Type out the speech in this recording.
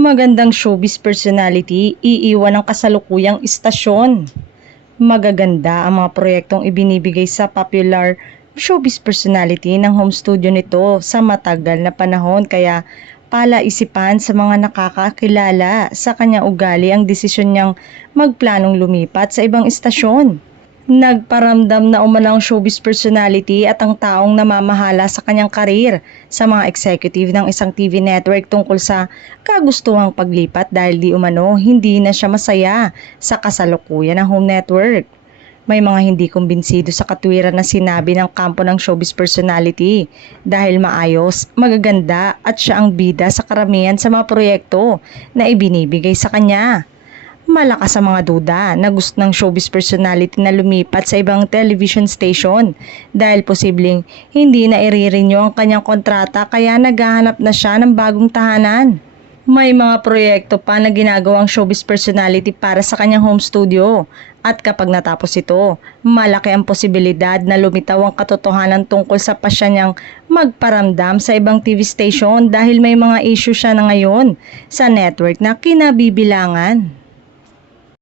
Magandang showbiz personality, iiwan ng kasalukuyang istasyon. Magaganda ang mga proyektong ibinibigay sa popular showbiz personality ng home studio nito sa matagal na panahon, kaya palaisipan sa mga nakakakilala sa kanyang ugali ang desisyon niyang magplanong lumipat sa ibang istasyon. Nagparamdam na umanang showbiz personality at ang taong namamahala sa kanyang karir sa mga executive ng isang TV network tungkol sa kagustuhang paglipat dahil di umano hindi na siya masaya sa kasalukuyan ng home network. May mga hindi kumbinsido sa katwiran na sinabi ng kampo ng showbiz personality dahil maayos, magaganda at siya ang bida sa karamihan sa mga proyekto na ibinibigay sa kanya. Malakas ang mga duda na gusto ng showbiz personality na lumipat sa ibang television station dahil posibleng hindi na i-renew ang kanyang kontrata, kaya naghahanap na siya ng bagong tahanan. May mga proyekto pa na ginagawang showbiz personality para sa kanyang home studio at kapag natapos ito, malaki ang posibilidad na lumitaw ang katotohanan tungkol sa pasya niyang magparamdam sa ibang TV station dahil may mga issue siya na ngayon sa network na kinabibilangan.